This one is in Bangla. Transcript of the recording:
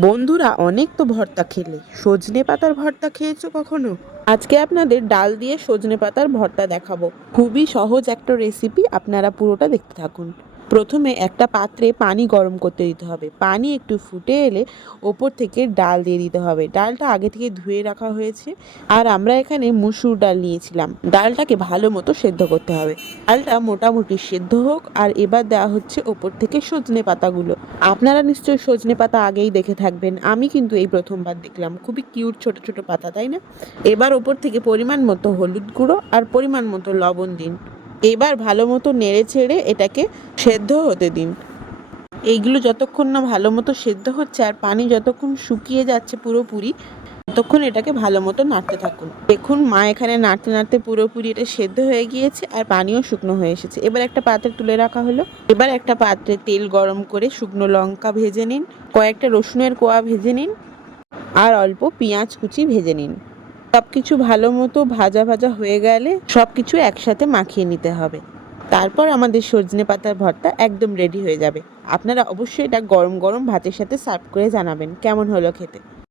বন্ধুরা, অনেক তো ভর্তা খেলে, সজনে পাতার ভর্তা খেয়েছো কখনো? আজকে আপনাদের ডাল দিয়ে সজনে পাতার ভর্তা দেখাবো। খুবই সহজ একটা রেসিপি, আপনারা পুরোটা দেখতে থাকুন। প্রথমে একটা পাত্রে পানি গরম করতে দিতে হবে। পানি একটু ফুটে এলে ওপর থেকে ডাল দিয়ে দিতে হবে। ডালটা আগে থেকে ধুয়ে রাখা হয়েছে। আর আমরা এখানে মুসুর ডাল নিয়েছিলাম। ডালটাকে ভালো মতো সেদ্ধ করতে হবে। ডালটা মোটামুটি সেদ্ধ হোক, আর এবার দেওয়া হচ্ছে ওপর থেকে সজনে পাতাগুলো। আপনারা নিশ্চয়ই সজনে পাতা আগেই দেখে থাকবেন, আমি কিন্তু এই প্রথমবার দেখলাম। খুবই কিউট ছোট ছোট পাতা, তাই না? এবার ওপর থেকে পরিমাণ মতো হলুদ গুঁড়ো আর পরিমাণ মতো লবণ দিন। এবার ভালো মতো নেড়ে ছেড়ে এটাকে সেদ্ধ হতে দিন। এইগুলো যতক্ষণ না ভালো মতো সেদ্ধ হচ্ছে আর পানি যতক্ষণ শুকিয়ে যাচ্ছে পুরোপুরি, ততক্ষণ এটাকে ভালো মতো নাড়তে থাকুন। দেখুন, মা এখানে নাড়তে নাড়তে পুরোপুরি এটা সেদ্ধ হয়ে গিয়েছে আর পানিও শুকনো হয়ে এসেছে। এবার একটা পাত্রে তুলে রাখা হলো। এবার একটা পাত্রে তেল গরম করে শুকনো লঙ্কা ভেজে নিন, কয়েকটা রসুনের কোয়া ভেজে নিন, আর অল্প পেঁয়াজ কুচি ভেজে নিন। সবকিছু ভালো মতো ভাজা ভাজা হয়ে গেলে সবকিছু একসাথে মাখিয়ে নিতে হবে। তারপর আমাদের সজনে পাতার ভর্তা একদম রেডি হয়ে যাবে। আপনারা অবশ্যই এটা গরম গরম ভাতের সাথে সার্ভ করে জানাবেন কেমন হলো খেতে।